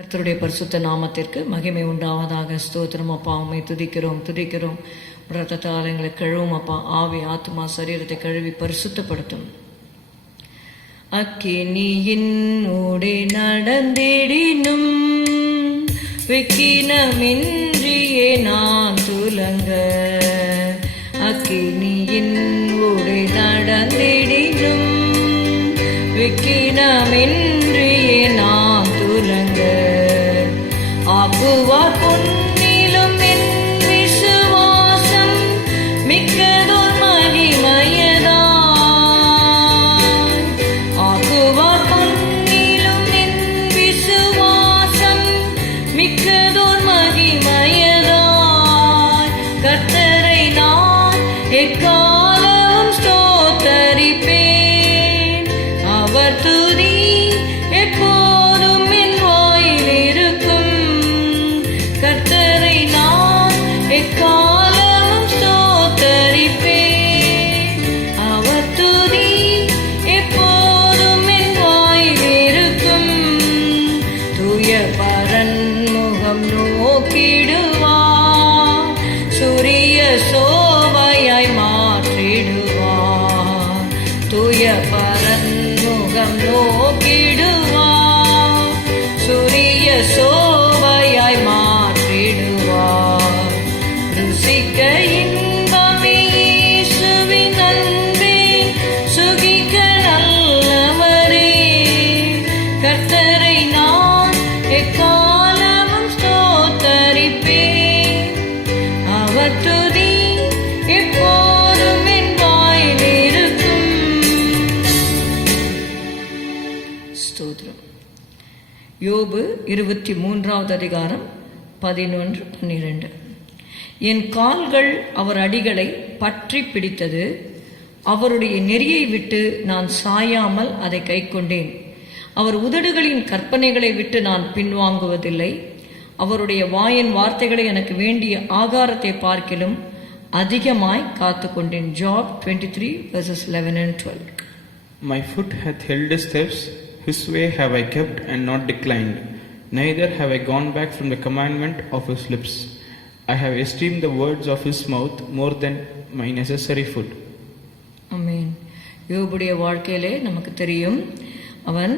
கர்த்தருடைய பரிசுத்த நாமத்திற்கு மகிமை உண்டாவதாக ஸ்தோத்திரம் அப்பா. உண்மை துதிக்கிறோம் துதிக்கிறோம். ரத்தத்தால் எங்களை கழுவும் அப்பா. ஆவி ஆத்மா சரீரத்தை கழுவி பரிசுத்தப்படுத்தும். அக்கினியின் ஊடே நடந்திடினும் விக்கினமின்றியே நான் துலங்க. அக்கினியின் ஊடே நடந்திடினும் விக்கின அவர் யோபு இருபத்தி மூன்றாவது அதிகாரம் பதினொன்று பன்னிரெண்டு. என் கால்கள் அவர் அடிகளை பற்றி பிடித்தது. அவருடைய நெறியை விட்டு நான் சாயாமல் அதை கைக்கொண்டேன். அவர் உதடுகளின் கற்பனைகளை விட்டு நான் பின்வாங்குவதில்லை. அவருடைய வாயின் வார்த்தைகளை எனக்கு வேண்டிய ஆகாரத்தை பார்க்கிலும் அதிகமாய் காத்து கொண்டேன் Job twenty three versus eleven and twelve my foot hath held his way have I kept and not declined. Neither have I gone back from the commandment of his lips. I have esteemed the words of his mouth more than my necessary food. அமீன் யோபுடைய வாழ்க்கையிலே நமக்கு தெரியும் அவன்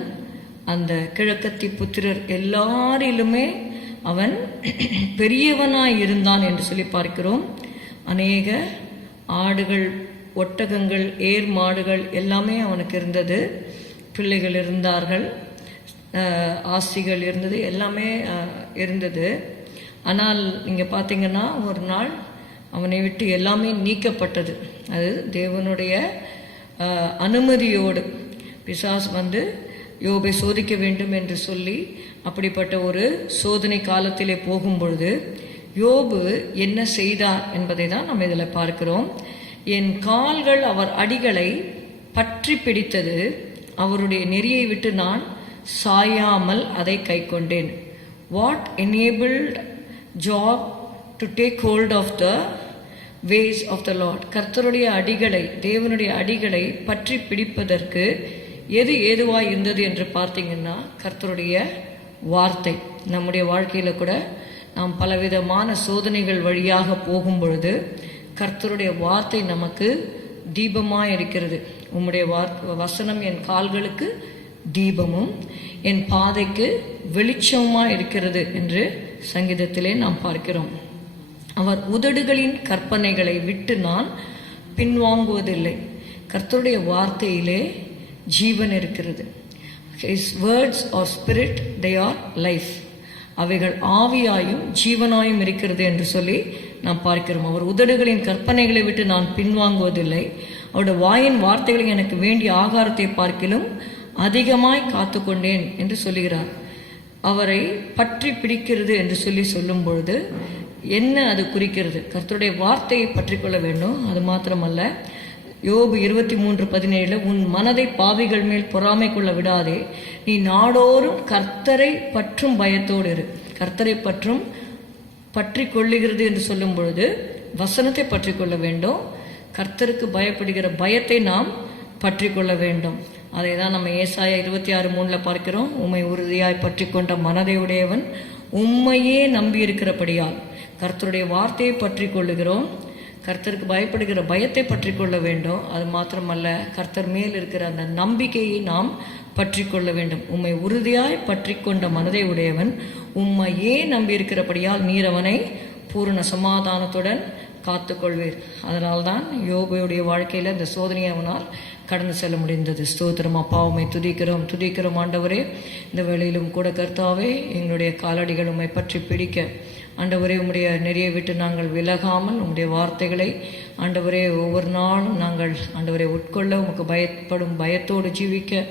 அந்த கிழக்கத்தி புத்திரர் எல்லாரிலுமே அவன் பெரியவனாய் இருந்தான் என்று சொல்லி பார்க்கிறோம் அநேக ஆடுகள் ஒட்டகங்கள் ஏர் மாடுகள் எல்லாமே அவனுக்கு இருந்தது பிள்ளைகள் இருந்தார்கள். ஆசிகள் ஆஸ்திகள் இருந்தது எல்லாமே இருந்தது. ஆனால் இங்கே பார்த்தீங்கன்னா ஒரு நாள் அவனை விட்டு எல்லாமே நீக்கப்பட்டது. அது தேவனுடைய அனுமதியோடு. பிசாஸ் வந்து யோபை சோதிக்க வேண்டும் என்று சொல்லி அப்படிப்பட்ட ஒரு சோதனை காலத்திலே போகும் பொழுது யோபு என்ன செய்தார் என்பதை தான் நம்ம இதில் பார்க்கிறோம். என் கால்கள் அவர் அடிகளை பற்றி பிடித்தது அவருடைய நெறியை விட்டு நான் சாயாமல் அதை கைக்கொண்டேன். What enabled Job to take hold of the ways of the Lord கர்த்தருடைய அடிகளை தேவனுடைய அடிகளை பற்றி பிடிப்பதற்கு எது ஏதுவாக இருந்தது என்று பார்த்தீங்கன்னா கர்த்தருடைய வார்த்தை. நம்முடைய வாழ்க்கையில் கூட நாம் பலவிதமான சோதனைகள் வழியாக போகும் பொழுது கர்த்தருடைய வார்த்தை நமக்கு தீபமாக இருக்கிறது. உம்முடைய வார் வசனம் என் கால்களுக்கு தீபமும் என் பாதைக்கு வெளிச்சமுமாக இருக்கிறது என்று சங்கீதத்திலே நாம் பார்க்கிறோம். அவர் உதடுகளின் கற்பனைகளை விட்டு நான் பின்வாங்குவதில்லை. கர்த்தருடைய வார்த்தையிலே ஜீவன் இருக்கிறது. His words are spirit they are life அவைகள் ஆவியாயும் ஜீவனாயும் இருக்கிறது என்று சொல்லி நாம் பார்க்கிறோம். அவர் உதடுகளின் கற்பனைகளை விட்டு நான் பின்வாங்குவதில்லை. அவருடைய வாயின் வார்த்தைகளை எனக்கு வேண்டிய ஆகாரத்தை பார்க்கிலும் அதிகமாய் காத்துக்கொண்டேன் என்று சொல்லுகிறார். அவரை பற்றி பிடிக்கிறது என்று சொல்லி சொல்லும் பொழுது என்ன அது குறிக்கிறது? கர்த்தருடைய வார்த்தையை பற்றி கொள்ள வேண்டும். அது மாத்திரமல்ல. யோபு இருபத்தி மூன்று பதினேழில் உன் மனதை பாவிகள் மேல் பொறாமை கொள்ள விடாதே. நீ நாடோறும் கர்த்தரை பற்றும் பயத்தோடு இரு. கர்த்தரை பற்றும் பற்றி கொள்ளுகிறது என்று சொல்லும் பொழுது வசனத்தை பற்றி கொள்ள வேண்டும். கர்த்தருக்கு பயப்படுகிற பயத்தை நாம் பற்றி கொள்ள வேண்டும். அதை தான் நம்ம ஏசாயா இருபத்தி ஆறு மூணில் பார்க்கிறோம். உம்மை உறுதியாய் பற்றி கொண்ட மனதை உடையவன் உம்மையே நம்பி இருக்கிறபடியால் கர்த்தருடைய வார்த்தையை பற்றி கொள்ளுகிறோம் கர்த்தருக்கு பயப்படுகிற பயத்தை பற்றி கொள்ள வேண்டும். அது மாத்திரமல்ல கர்த்தர் மேல் இருக்கிற அந்த நம்பிக்கையை நாம் பற்றி கொள்ள வேண்டும். உம்மை உறுதியாய் பற்றி கொண்ட மனதை உடையவன் உம்மையே நம்பி இருக்கிறபடியால் நீர் அவனை பூரண சமாதானத்துடன் காத்துக்கொள்வீர். அதனால்தான் யோகையுடைய வாழ்க்கையில் இந்த சோதனையை அவனால் கடந்து செல்ல முடிந்தது. ஸ்தோத்திரம் அப்பாவுமை துதிக்கிறோம் துதிக்கிறோம் ஆண்டவரே. இந்த வேளையிலும் கூட கர்த்தாவே எங்களுடைய காலடிகள் உண்மை பற்றி பிடிக்க. ஆண்டவரே உம்முடைய நெறியை விட்டு நாங்கள் விலகாமல் உம்முடைய வார்த்தைகளை ஆண்டவரே ஒவ்வொரு நாளும் நாங்கள் ஆண்டவரை உட்கொள்ள உமக்கு பயப்படும் பயத்தோடு ஜீவிக்க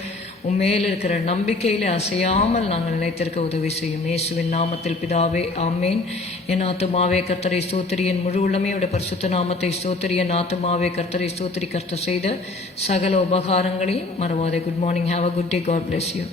உண்மையில் இருக்கிற நம்பிக்கையில் அசையாமல் நாங்கள் நினைத்திருக்க உதவி செய்யும். இயேசுவின் நாமத்தில் பிதாவே ஆமேன். என் ஆத்துமாவே கர்த்தரை ஸ்தோத்திரி. என் முழு உள்ளமையோட பரிசுத்த நாமத்தை ஸ்தோத்திரி. என் ஆத்துமாவே கர்த்தரை ஸ்தோத்திரி. கர்த்தர் செய்த சகல உபகாரங்களையும் மறவாதே. Good morning have a good day God bless you